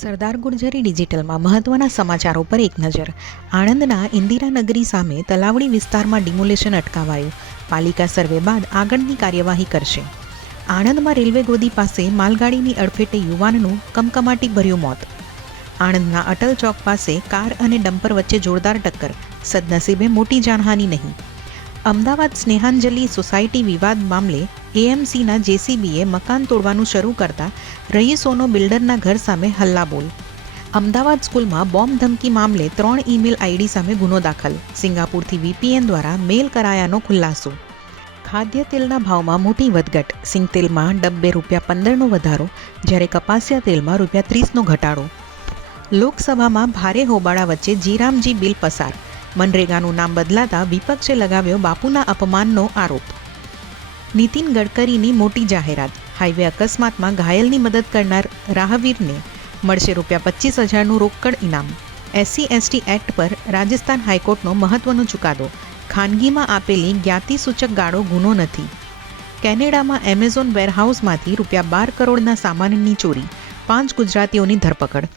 સરદાર ગુર્જરી ડિજિટલમાં મહત્વના સમાચારો પર એક નજર. આણંદના ઇન્દિરાનગરી સામે તલાવડી વિસ્તારમાં ડિમોલેશન અટકાવાયું. પાલિકા સર્વે બાદ આગળની કાર્યવાહી કરશે. આણંદમાં રેલવે ગોદી પાસે માલગાડીની અડફેટે યુવાનનું કમકમાટી ભર્યું મોત. આણંદના અટલ ચોક પાસે કાર અને ડમ્પર વચ્ચે જોરદાર ટક્કર. સદનસીબે મોટી જાનહાની નહીં. અમદાવાદ સ્નેહાંજલિ સોસાયટી વિવાદ મામલે એએમસીના જેસીબીએ મકાન તોડવાનું શરૂ કરતા રહીશોનો બિલ્ડરના ઘર સામે હલ્લાબોલ. અમદાવાદ સ્કૂલમાં બોમ્બ ધમકી મામલે ત્રણ ઈમેલ આઈડી સામે ગુનો દાખલ. સિંગાપુરથી વીપીએન દ્વારા મેલ કરાયાનો ખુલાસો. ખાદ્ય તેલના ભાવમાં મોટી વધઘટ. સિંગતેલમાં ડબ્બે રૂપિયા પંદરનો વધારો, જ્યારે કપાસિયા તેલમાં રૂપિયા ત્રીસનો ઘટાડો. લોકસભામાં ભારે હોબાળા વચ્ચે જીરામજી બિલ પસાર. મનરેગાનું નામ બદલાતા વિપક્ષે લગાવ્યો બાપુના અપમાનનો આરોપ. નીતિન ગડકરીની મોટી જાહેરાત. હાઈવે અકસ્માતમાં ઘાયલની મદદ કરનાર રાહવીરને મળશે રૂપિયા પચીસ હજારનું રોકડ ઇનામ. એસસી એસટી એક્ટ પર રાજસ્થાન હાઈકોર્ટનો મહત્વનો ચુકાદો. ખાનગીમાં આપેલી જ્ઞાતિસૂચક ગાળો ગુનો નથી. કેનેડામાં એમેઝોન વેરહાઉસમાંથી રૂપિયા બાર કરોડના સામાનની ચોરી. પાંચ ગુજરાતીઓની ધરપકડ.